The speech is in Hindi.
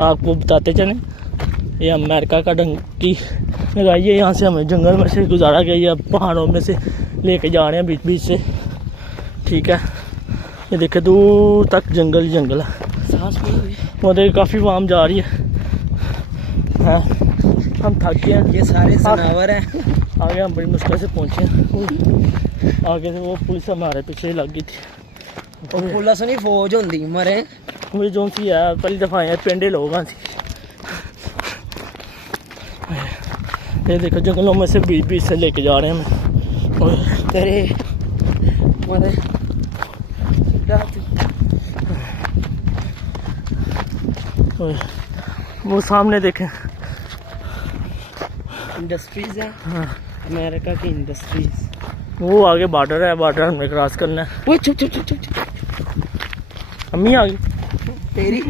आपको बताते चले, ये अमेरिका का डंकी लगाई है। यहाँ से हमें जंगल में से गुजारा गया, ये पहाड़ों में से लेके जा रहे हैं बीच बीच से, ठीक है। ये देखे दूर तक जंगल जंगल है, वो देखिए काफ़ी वाम जा रही है। हम थक गए हैं, ये सारे जनावर हैं। आगे हम बड़ी मुश्किल से पहुँचे हैं, आगे से वो पुलिस हमारे पीछे लग गई थी। और पुलिस नहीं फौज होंगी मरे मुझे जो सी है पहली दफ़ा आए पिंडे लोग हाँ सी। ये देखो जंगलों में से बीच बीच से लेके जा रहे हैं हमें, और तेरे मरे वो सामने देखें इंडस्ट्रीज है। हाँ, अमेरिका की इंडस्ट्रीज। वो आगे बॉर्डर है, बॉर्डर हमने क्रॉस करना है। वो चुप चुप चुप चुप चुप। अम्मी आ गई तेरी